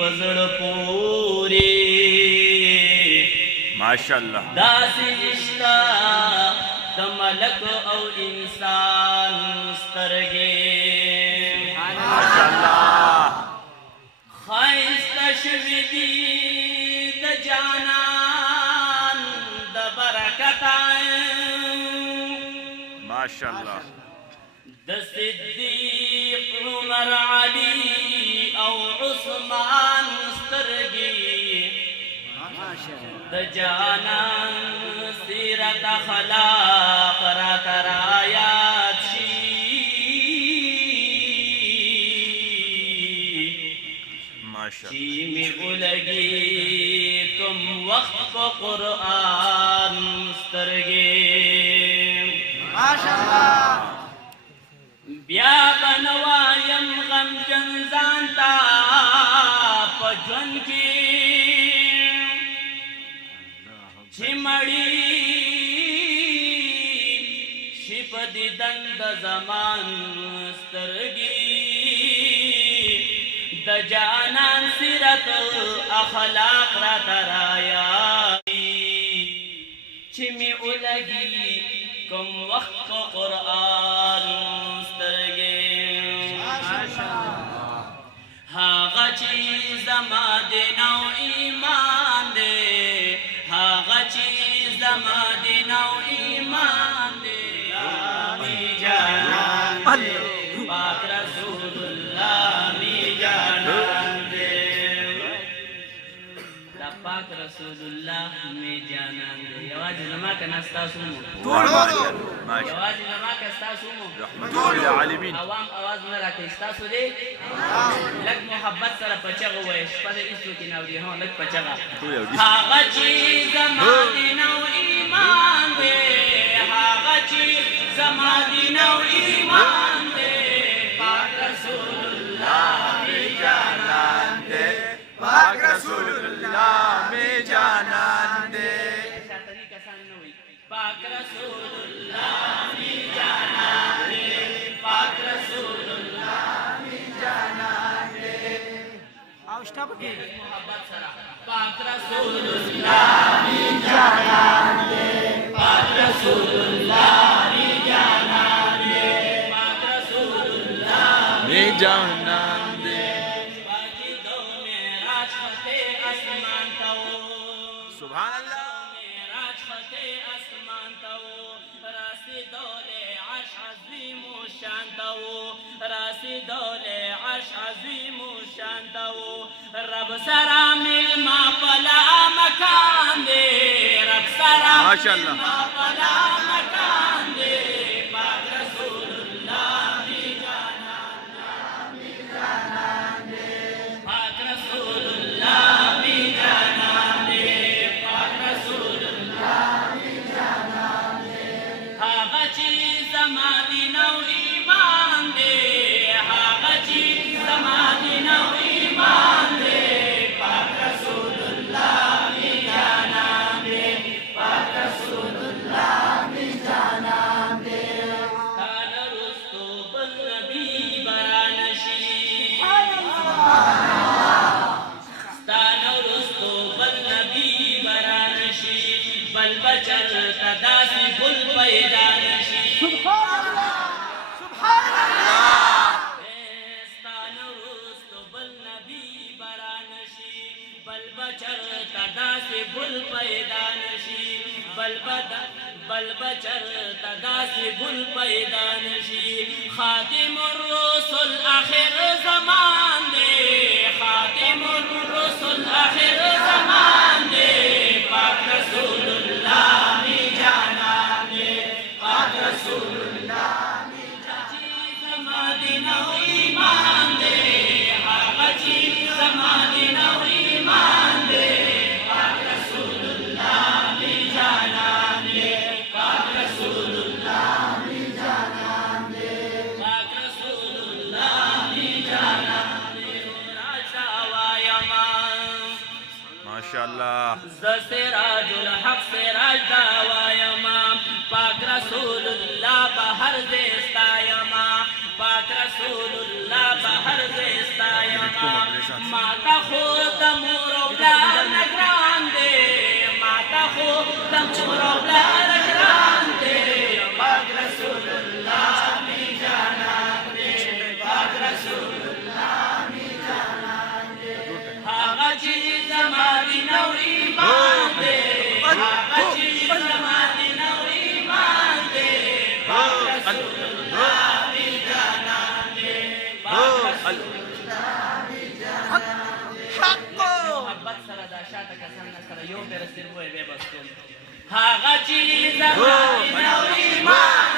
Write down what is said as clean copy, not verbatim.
पजड़ पूरे माशाअल्लाह दासी रिश्ता द मलक औ इंसान स्तरगे माशाअल्लाह खाइस्ता शविदी द जानान द बरकताएं माशाअल्लाह द सिद्दीक उमर अली औ उस्मान स्तरगी द जानान सीरत खलाक रातरायात शी माशाअल्लाह चीमी उलगी तुम वक्त कुरान स्तरगे माशाअल्लाह ब्या बनवायम गम जनजानता पजन की छिमड़ी शिपदी दंद जमान स्तरगी द जानान सिरत अखलाक रातराया छिमी उलगी कम वक्त कुरान स्तरगे हागा चीज मादिना ईमान दे हागा चीज मादिना ईमान दे मी जानान दे पाक रसूलुल्लाह मी जानान दे पाक रसूलुल्लाह में जानान दे यवाज नमा का नास्ता सुनो माशाअल्लाह यवाज नमा का नास्ता सुनो रहमतुल्लाह लिल आलमीन आवाम आवाज में रखे स्तासु दे लग मोहब्बत सर पचगो वे पर इसो की नावरी हो लग पचगा हागा चीज मादिना ईमान दे हागा चीज मादिना ईमान दे पाक रसूलुल्लाह में जानान दे पाक रसूलुल्लाह में जानान दे पाक रसूलुल्लाह में जानान दे पाक रसूलुल्लाह में जानान दे आवश्यक है मोहब्बत सरा पाक रसूलुल्लाह में जानान दे पाक रसूलुल्लाह में जानान दे पाक रसूलुल्लाह में जानान दे बाकी दो में राज फते आसमान ताओ सुभान अल्लाह मेराज फते आसमान ताओ रासी दौले अर्श अज़ीम शान ताओ रासी दौले अर्श अज़ीम शान ताओ रब सरा मिल मा पला मकान दे रब सरा माशाअल्लाह मा पला मकान दे पाक रसूलुल्लाह में जानान दे पाक रसूलुल्लाह में जानान दे पाक रसूलुल्लाह में जानान दे हागा चीज मादिना ईमान दे हागा चीज मादिना ईमान दे पाक रसूलुल्लाह में जानान दे पाक रसूलुल्लाह में जानान दे कान रुस्तो बल नबी बरानशी स्तान रुस्तो बल नबी बरानशी बल बचर तदासी बुल पैदानशी स्तान रुस्तो बल नबी बरानशी बल बचर तदासी बुल पैदानशी बल बचर तदासी बुल पैदानशी खातिमुर रुसुल आखिर ज़मान दे खातिमुर रुसुल आखिर ज़मान दे पाक रसूलुल्लाह में जानान दे पाक रसूलुल्लाह में चीज मादिना ईमान दे हागा चीज मादिना ईमान दे पाक रसूलुल्लाह में जानान दे पाक रसूलुल्लाह में जानान दे पाक रसूलुल्लाह में जानान दे राजा वायमा माशाअल्लाह सिराजुल हक सिराज दावायमा पाक रसूलुल्लाह बहर देस्तायमा پاک رسول الله بهر زستایما ماتا خود د مور او پلار نه ګران دی ماتا خود د مور او پلار نه ګران دی پاک رسول الله می جانان دی پاک رسول الله می جانان دی هغه چې زما دین او ایمان دی هغه چې زما دین او ایمان دی پاک رسول الله می جانان دی پاک رسول الله می جانان دی محبت سره دا شاته کسان سره یو پیر ستر وای به بس کوم هغه چې زما دین او ایمان